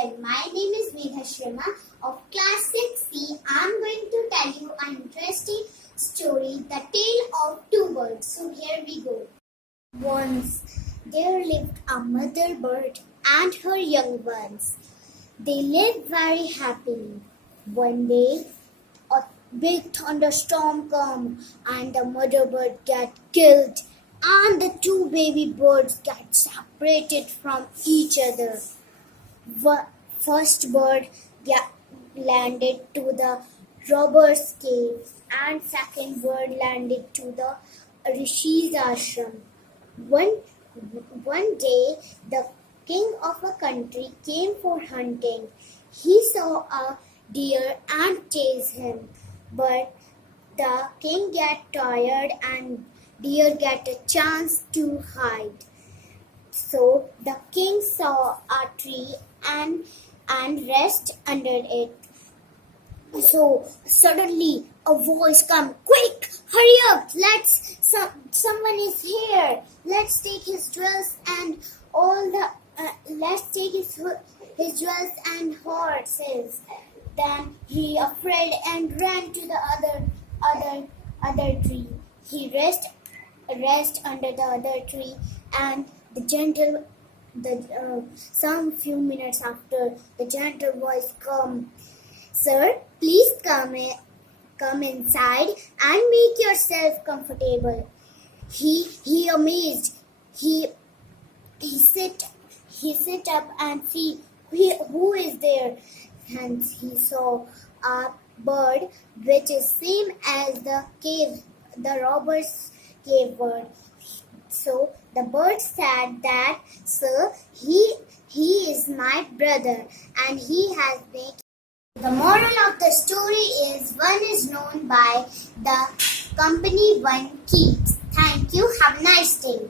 everyone. My name is Medha Sharma of Class 6C. I'm going to tell you an interesting story, The Tale of Two Birds. So here we go. Once there lived a mother bird and her young ones. They lived very happily. One day, a big thunderstorm came and the mother bird got killed and the two baby birds got separated from each other. First bird landed to the robber's cave and second bird landed to the Rishi's ashram. One, one day, the king of a country came for hunting. He saw a deer and chased him, but the king got tired and deer got a chance to hide. So the king saw a tree and rest under it. So suddenly a voice come, quick, hurry up! Someone is here. Let's take his jewels and let's take his jewels and horses. Then he afraid and ran to the other tree. He rest under the other tree and some few minutes after the gentle voice come, sir, please come inside and make yourself comfortable. He amazed. He sit up and see who is there. Hence he saw a bird which is same as the robber's cave bird. So the bird said that, sir, he is my brother and he has made. The moral of the story is one is known by the company one keeps. Thank you. Have a nice day.